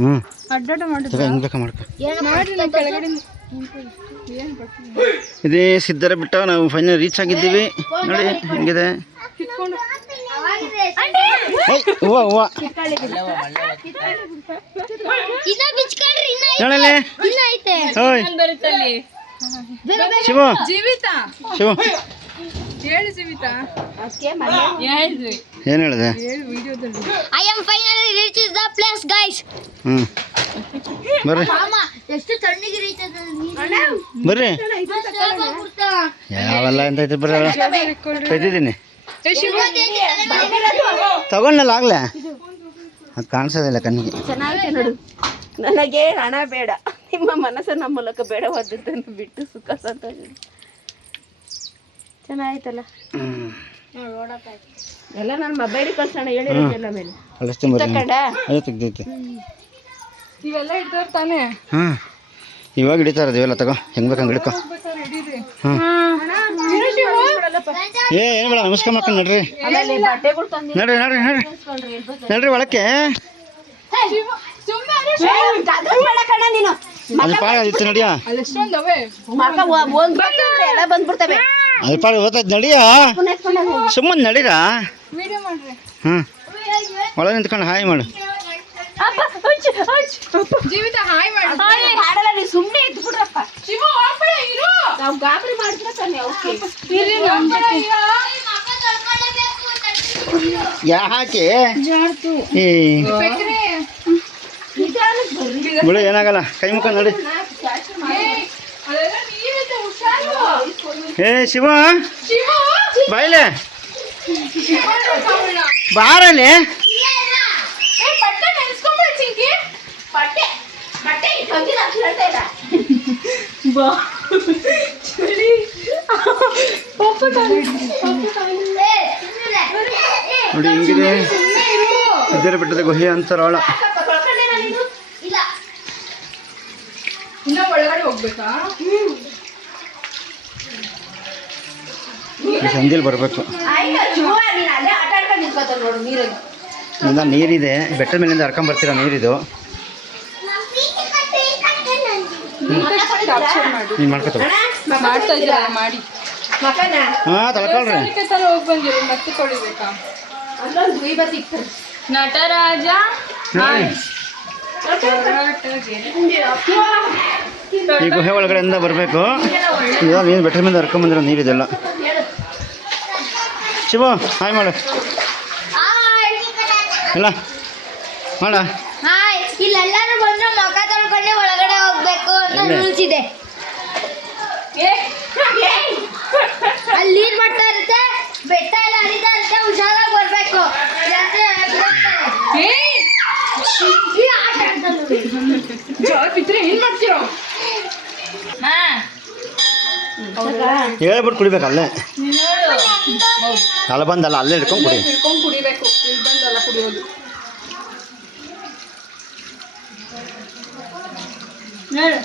ಹ್ಞೂ ಅಡ್ಡಾಟ ಮಾಡಿದ್ರು ಹೆಂಗೆ ಬೇಕಾ ಮಾಡ್ಕೊ. ಮಾಡ್ರಿ ನಾವು ಕೆಳಗಡೆ ಏನು ಇದೇ ಸಿದ್ಧರ ಬಿಟ್ಟ ನಾವು ಫೈನಲ್ ರೀಚ್ ಆಗಿದ್ದೀವಿ. ನೋಡಿ ಹೆಂಗಿದೆ. ಕಿತ್ಕೊಂಡು ಹೂವ ಹೂವ ಹೇಳಲೆ ಓಯ್ ಶಿವ ಜೀವಿತ ಶಿವ ಹೇಳು ಜೀವಿತ ಏನು ಹೇಳಿದೆ? ಹೇಳು ವಿಡಿಯೋದಲ್ಲಿ I am finally reached the place, guys. ಹ್ಞೂ ಬರ್ರಿ ಎಷ್ಟು ತಣ್ಣಗೆ ರೀಚ್ ಬರ್ರಿ. ಯಾವೆಲ್ಲ ಎಂತ ಐತೆ ಬರ್ರಿ ತೆಗೆದಿದ್ದೀನಿ ತಗೊಂಡಲ್ಲ ಆಗ್ಲೇ ಅದು ಕಾಣಿಸೋದಿಲ್ಲ ಕಣ್ಣಿಗೆ. ಚೆನ್ನಾಗಿದೆ ನೋಡು. ನನಗೆ ಹಣ ಬೇಡ, ನಿಮ್ಮ ಮನಸ್ಸನ್ನ ಮೂಲಕ ಬೇಡವಾದದ್ದನ್ನು ಬಿಟ್ಟು ಸುಖ ಸಂತೋಷ. ಚೆನ್ನಾಯ್ತಲ್ಲ ಎಲ್ಲ ನಾನು ಮೊಬೈಲಿಗೆ ಕಳ್ಸೋಣ ಹೇಳಿರೋದೆಲ್ಲ ಮೇಲೆ ಕಳಿಸ್ತೀನಿ ಬರ್ರಿ. ತಕೊಂಡ ಅದೇ ತೆಗ್ದೈತೆ. ಇವೆಲ್ಲ ಇದ್ದಾರ ತಾನೇ ಹಾಂ ಇವಾಗ ಹಿಡಿತಾ ಇರೋದು ಇವೆಲ್ಲ ತಗೋ ಹೆಂಗೆ ಬೇಕು ಹಂಗೆ ಹಿಡ್ಕೊ. ಹಾಂ ಏನು ಬೇಡ ನಮಸ್ಕಾರ ಮಾಡ್ಕೊಂಡು ನಡ್ರಿ ಆಮೇಲೆ ಬಟ್ಟೆಗಳು ತಂದು ನಡ್ರಿ ನಡ್ರಿ ನಡ್ರಿ ನಡ್ರಿ ಒಳಕ್ಕೆ. ಕಣ ನೀನು ಅದು ಪಾಳ ಇತ್ತು ನಡಿಯ. ಅಲ್ಲೆಷ್ಟೊಂದು ಅವೆ ಮಕ್ಕ ಒಂದ್ ಬಂದ್ರೆ ಎಲ್ಲ ಬಂದ್ಬಿಡ್ತವೆ. ಅದು ಪಾಳ ಓದ್ತೈತೆ ನಡಿಯ. ಸುಮ್ಮನೆ ನಡೀರಾ. ವಿಡಿಯೋ ಮಾಡ್ರಿ ಹ್ಞೂ ಒಳಗೆ ನಿಂತ್ಕೊಂಡು ಹಾಯ್ ಮಾಡು. ಜೀವಿತ ಹಾಯ್ ಮಾಡಿ ಹಾಡಲ್ಲ ನೀವು ಸುಮ್ಮನೆ ಇದ್ದು ಬಿಡ್ರಪ್ಪ. ಶಿವ ಹೋಗ್ಬೇಡ ಇರು ನಾವು ಗಾಬರಿ ಮಾಡಿದ್ರೆ ತಾನೆ ಅವಕ್ಕೆ ಇರಿ ನಮ್ಮ ಯಾಕೆ ಜಾಡ್ತು ಏ ಬೇಕ್ರೆ ಬಿಡು ಏನಾಗಲ್ಲ ಕೈ ಮುಖ ನೋಡಿ. ಅದೆಲ್ಲ ನೀರಿದೆ ಹುಷಾರು ಏ ಶಿವ ಶಿವ ಬಾಯ್ಲೆ ಬಾರಲ್ಲಿ. ಬಟ್ಟೆ ನೆನ್ಸ್ಕೊಂಡ್ಬಿಡ ಚಿಂಕಿ ಬಟ್ಟೆ ಬಟ್ಟೆ ತಂದಿಲ್ಲ ಅಂತ ಹೇಳ್ತಾ ಇಲ್ಲ. ನೋಡಿ ಹಿಂಗಿದೆ ಸಿದ್ಧರ ಬೆಟ್ಟದ ಗುಹೆ ಅಂತಾರ ಒಳ. ಇನ್ನ ಒಳಗಡೆ ಹೋಗ್ಬೇಕಾ? ಸಂದಿಲ್ ಬರಬೇಕು. ಇಲ್ಲ ನೀರಿದೆ ಬೆಟ್ಟದ ಮೇಲಿಂದ ಹರ್ಕೊಂಬರ್ತೀರ ನೀರಿದು. ನೀನು ಮಾಡ್ಕೊತ ಮಾಡ್ತಾ ಇದ್ದೀರಾ ಮಾಡಿ ಹಾಂ ತಳ್ಕೊಳ್ರಿ. ಹೋಗಿ ಬಂದಿರಿ ಮತ್ತೆ ತೊಳಿಬೇಕಾ? ನಟರಾಜ ಈ ಗುಹೆ ಒಳಗಡೆಯಿಂದ ಬರಬೇಕು. ಇದೆಲ್ಲ ನೀರು ಬೆಟ್ಟದ ಮೇಲೆ ಹರ್ಕೊಂಬಂದಿರೋ ನೀರಿದೆಲ್ಲ. ಶಿವ ಹಾಯ್ ಮಾಡು ಇಲ್ಲ ಮಾಡ. ಹಾಯ್ ಇಲ್ಲೆಲ್ಲಾರು ಬಂದ್ರೆ ಮುಖ ತೊಳ್ಕೊಂಡೆ ಒಳಗಡೆ ಹೋಗ್ಬೇಕು ಅಂತ ರೂಲ್ಸ್ ಇದೆ. ಅಲ್ಲಿ ನೀರ್ ಬರ್ತಾ ಇರುತ್ತೆ, ಬೆಟ್ಟ ಎಲ್ಲ ಹರಿತಾ ಇರುತ್ತೆ, ಹುಷಾರಾಗಿ ಬರ್ಬೇಕು. ಜಾತ್ರೆ ಈ ಆಟ ಆಡ್ತಾರೆ ನೋಡಿ. ಜಾಬ್ ಇದ್ರೆ ಏನ್ ಮಾಡ್ತೀರೋ? ಹೇಳ್ಬಿಟ್ಟು ಕುಡಿಬೇಕು ಅಲ್ಲೇ. ಅಲ್ಲ ಬಂದಲ್ಲ ಅಲ್ಲೇ ಹಿಡ್ಕೊಂಡು ಕುಡಿ. ಹಿಡ್ಕೊಂಡು ಕುಡಿಬೇಕು, ಇಲ್ಲಿ ಬಂದಲ್ಲ ಕುಡಿಯೋದು. ನೋಡು